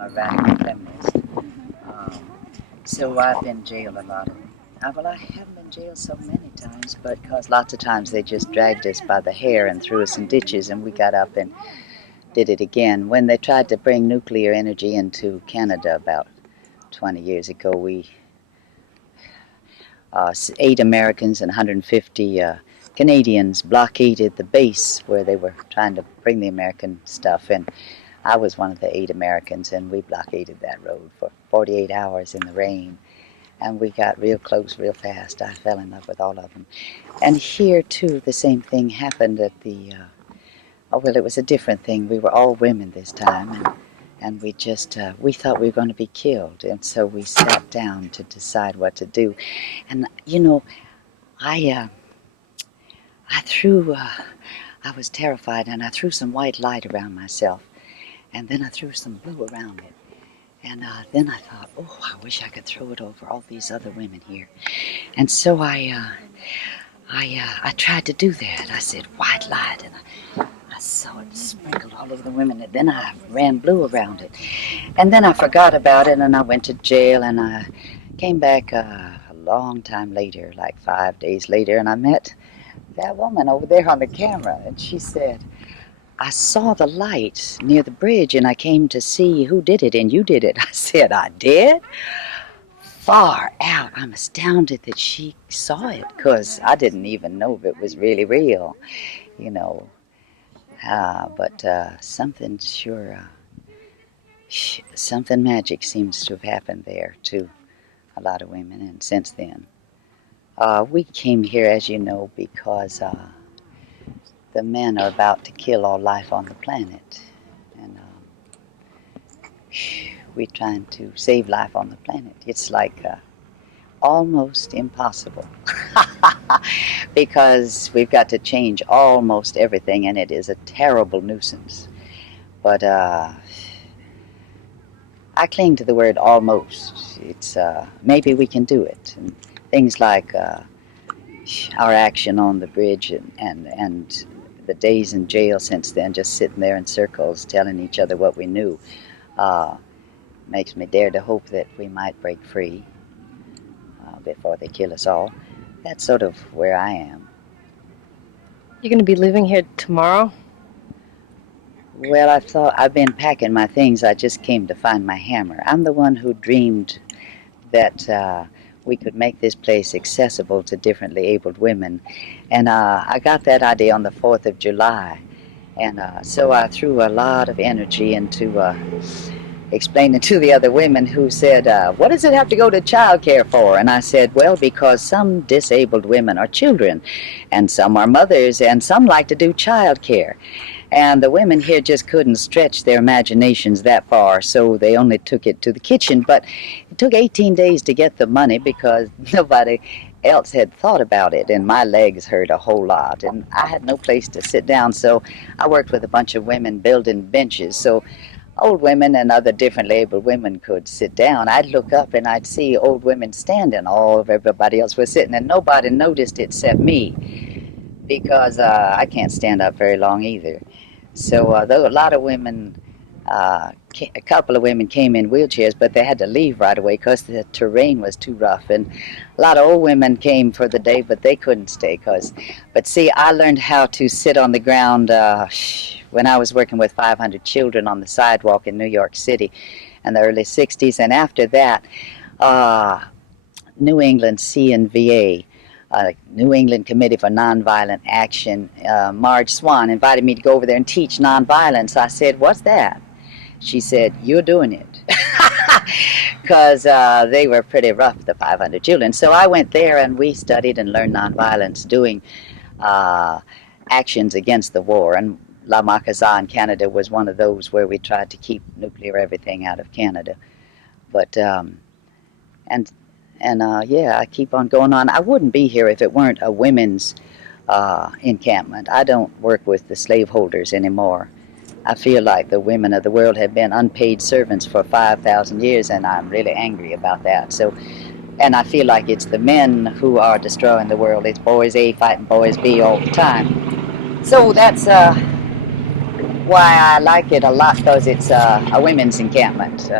I'm a radical feminist. So I've been jailed a lot. Well, I haven't been jailed so many times, but because lots of times they just dragged us by the hair and threw us in ditches, and we got up and did it again. When they tried to bring nuclear energy into Canada about 20 years ago, we 8 Americans and 150 Canadians blockaded the base where they were trying to bring the American stuff, and I was one of the 8 Americans, and we blockaded that road for 48 hours in the rain. And we got real close real fast. I fell in love with all of them. And here, too, the same thing happened at the, well, it was a different thing. We were all women this time, and we just, we thought we were going to be killed. And so we sat down to decide what to do. And, you know, I, I threw, I was terrified, and I threw some white light around myself. And then I threw some blue around it. And then I thought, oh, I wish I could throw it over all these other women here. And so I tried to do that. I said white light, and I saw it sprinkled all over the women. And then I ran blue around it. And then I forgot about it, and I went to jail, and I came back a long time later, like 5 days later, and I met that woman over there on the camera, and she said, I saw the light near the bridge, and I came to see who did it, and you did it. I said, I did? Far out. I'm astounded that she saw it, because I didn't even know if it was really real, you know. But something sure, something magic seems to have happened there to a lot of women, and since then. We came here, as you know, because the men are about to kill all life on the planet, and we're trying to save life on the planet. It's like almost impossible because we've got to change almost everything, and it is a terrible nuisance. But I cling to the word almost. It's maybe we can do it, and things like our action on the bridge and the days in jail since then, just sitting there in circles telling each other what we knew, makes me dare to hope that we might break free before they kill us all. That's sort of where I am. You're going to be living here tomorrow? Well, I've been packing my things. I just came to find my hammer. I'm the one who dreamed that we could make this place accessible to differently abled women. And I got that idea on the 4th of July. And so I threw a lot of energy into explaining to the other women, who said, what does it have to go to child care for? And I said, well, because some disabled women are children, and some are mothers, and some like to do child care. And the women here just couldn't stretch their imaginations that far, so they only took it to the kitchen. But it took 18 days to get the money because nobody else had thought about it, and my legs hurt a whole lot, and I had no place to sit down, so I worked with a bunch of women building benches, so old women and other differently abled women could sit down. I'd look up and I'd see old women standing. All of everybody else was sitting, and nobody noticed it except me, because I can't stand up very long either. So though a lot of women, a couple of women came in wheelchairs, but they had to leave right away because the terrain was too rough. And a lot of old women came for the day, but they couldn't stay. But see, I learned how to sit on the ground when I was working with 500 children on the sidewalk in New York City in the early 60s. And after that, New England CNVA, New England Committee for Nonviolent Action, Marge Swan invited me to go over there and teach nonviolence. I said, what's that? She said, you're doing it. Because they were pretty rough, the 500 children. So I went there and we studied and learned nonviolence, doing actions against the war. And La Macaza in Canada was one of those where we tried to keep nuclear everything out of Canada. But, yeah, I keep on going on. I wouldn't be here if it weren't a women's encampment. I don't work with the slaveholders anymore. I feel like the women of the world have been unpaid servants for 5,000 years, and I'm really angry about that. So, and I feel like it's the men who are destroying the world. It's boys A fighting boys B all the time. So that's why I like it a lot because it's a women's encampment.